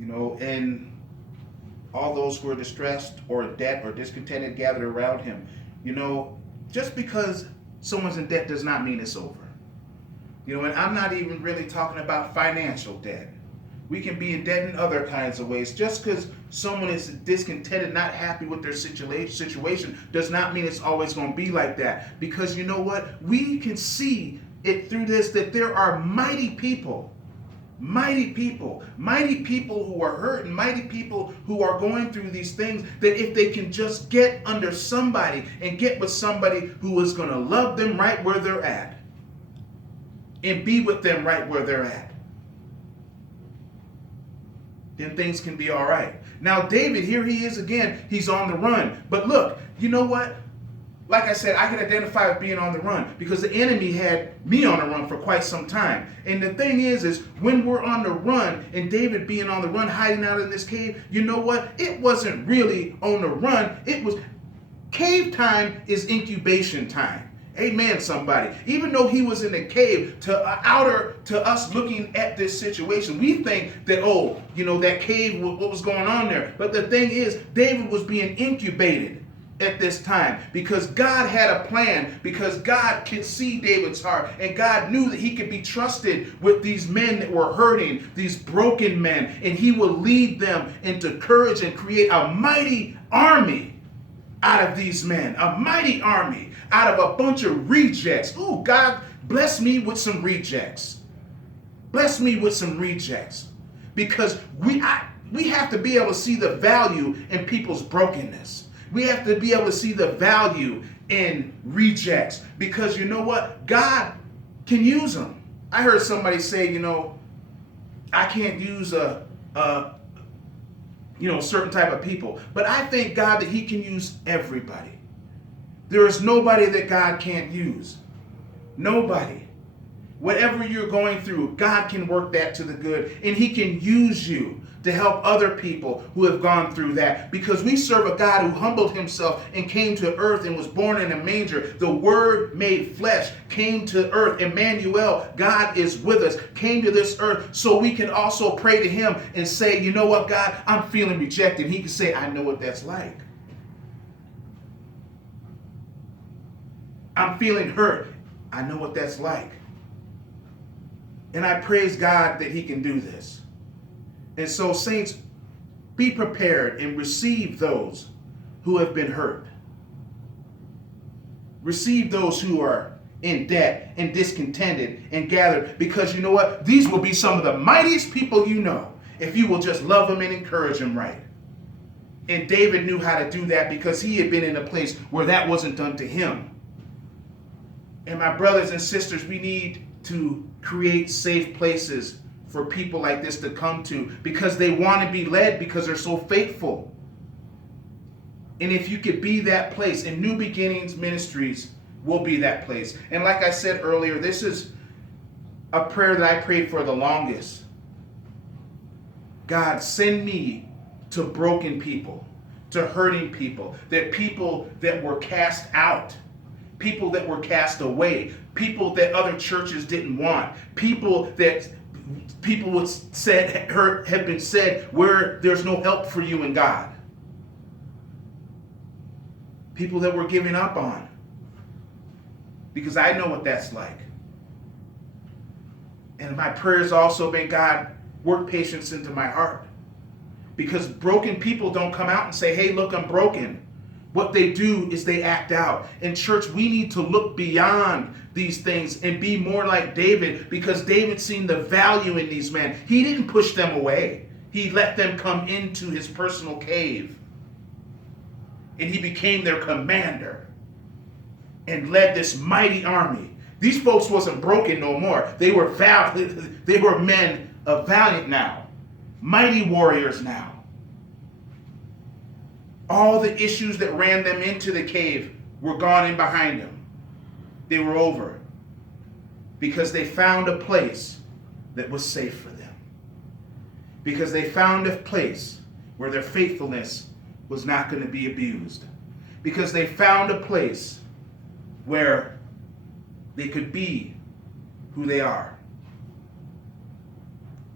And all those who are distressed or in debt or discontented gathered around him. Just because someone's in debt does not mean it's over. And I'm not even really talking about financial debt. We can be in debt in other kinds of ways. Just because someone is discontented, not happy with their situation, does not mean it's always going to be like that. Because you know what? We can see it through this, that there are mighty people who are hurt, and mighty people who are going through these things, that if they can just get under somebody and get with somebody who is going to love them right where they're at and be with them right where they're at, then things can be all right. Now David, here he is again, he's on the run. But look, you know what? Like I said, I can identify with being on the run because the enemy had me on the run for quite some time. And the thing is when we're on the run and David being on the run, hiding out in this cave, you know what? It wasn't really on the run. It was cave time is incubation time. Amen, somebody. Even though he was in the cave, to us looking at this situation, we think that, that cave, what was going on there? But the thing is, David was being incubated at this time because God had a plan, because God could see David's heart, and God knew that he could be trusted with these men that were hurting, these broken men, and he will lead them into courage and create a mighty army out of these men, a mighty army out of a bunch of rejects. Oh, God, bless me with some rejects. Bless me with some rejects, because we have to be able to see the value in people's brokenness. We have to be able to see the value in rejects, because you know what? God can use them. I heard somebody say, I can't use a certain type of people, but I thank God that he can use everybody. There is nobody that God can't use. Nobody. Whatever you're going through, God can work that to the good, and he can use you to help other people who have gone through that, because we serve a God who humbled himself and came to earth and was born in a manger. The Word made flesh came to earth. Emmanuel, God is with us, came to this earth so we can also pray to him and say, you know what, God, I'm feeling rejected. He can say, I know what that's like. I'm feeling hurt. I know what that's like. And I praise God that he can do this. And so, saints, be prepared and receive those who have been hurt. Receive those who are in debt and discontented and gathered, because you know what? These will be some of the mightiest people you know if you will just love them and encourage them right. And David knew how to do that because he had been in a place where that wasn't done to him. And my brothers and sisters, we need to create safe places for people like this to come to, because they want to be led, because they're so faithful. And if you could be that place, and N.B.Ministries will be that place. And like I said earlier, this is a prayer that I prayed for the longest. God, send me to broken people, to hurting people that were cast out, people that were cast away, people that other churches didn't want, people would have been said where there's no help for you in God. People that were giving up on. Because I know what that's like. And my prayers also been, God, work patience into my heart. Because broken people don't come out and say, hey, look, I'm broken. What they do is they act out. In church, we need to look beyond these things and be more like David, because David seen the value in these men. He didn't push them away. He let them come into his personal cave. And he became their commander and led this mighty army. These folks wasn't broken no more. They were they were men of valiant now, mighty warriors now. All the issues that ran them into the cave were gone in behind them. They were over, because they found a place that was safe for them. Because they found a place where their faithfulness was not going to be abused. Because they found a place where they could be who they are.